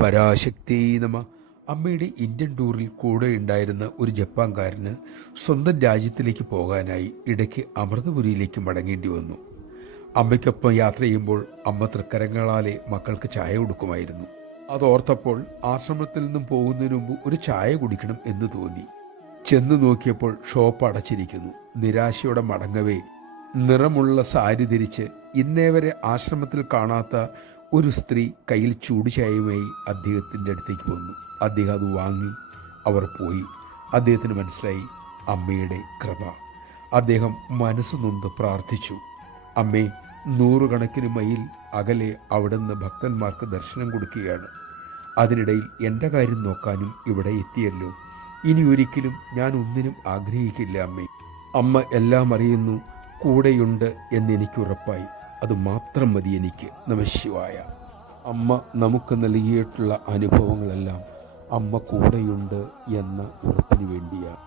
പരാശക്തി നമ. അമ്മയുടെ ഇന്ത്യൻ ടൂറിൽ കൂടെ ഉണ്ടായിരുന്ന ഒരു ജപ്പാൻകാരന് സ്വന്തം രാജ്യത്തിലേക്ക് പോകാനായി ഇടയ്ക്ക് അമൃതപുരിയിലേക്ക് മടങ്ങേണ്ടി വന്നു. അമ്മയ്ക്കൊപ്പം യാത്ര ചെയ്യുമ്പോൾ അമ്മ തൃക്കരങ്ങളാലെ മക്കൾക്ക് ചായ കൊടുക്കുമായിരുന്നു. അതോർത്തപ്പോൾ ആശ്രമത്തിൽ നിന്നും പോകുന്നതിന് മുമ്പ് ഒരു ചായ കുടിക്കണം എന്ന് തോന്നി. ചെന്ന് നോക്കിയപ്പോൾ ഷോപ്പ് അടച്ചിരിക്കുന്നു. നിരാശയോടെ മടങ്ങവേ നിറമുള്ള സാരി ധരിച്ച് ഇന്നേ വരെ ആശ്രമത്തിൽ കാണാത്ത ഒരു സ്ത്രീ കയ്യിൽ ചൂടുചായയുമായി അദ്ദേഹത്തിൻ്റെ അടുത്തേക്ക് വന്നു. അദ്ദേഹം അത് വാങ്ങി. അവർ പോയി. അദ്ദേഹത്തിന് മനസ്സിലായി അമ്മയുടെ കൃപ. അദ്ദേഹം മനസ്സ് നൊന്ത് പ്രാർത്ഥിച്ചു, അമ്മേ, നൂറുകണക്കിന് മൈൽ അകലെ അവിടുന്ന് ഭക്തന്മാർക്ക് ദർശനം കൊടുക്കുകയാണ്. അതിനിടയിൽ എൻ്റെ കാര്യം നോക്കാനും ഇവിടെ എത്തിയല്ലോ. ഇനി ഒരിക്കലും ഞാൻ ഒന്നിനും ആഗ്രഹിക്കില്ല അമ്മേ. അമ്മ എല്ലാം അറിയുന്നു, കൂടെയുണ്ട് എന്നെനിക്ക് ഉറപ്പായി. അത് മാത്രം മതി എനിക്ക്. നമഃശിവായ. അമ്മ നമുക്ക് നൽകിയിട്ടുള്ള അനുഭവങ്ങളെല്ലാം അമ്മ കൂടെയുണ്ട് എന്ന ഉറപ്പിന് വേണ്ടിയാണ്.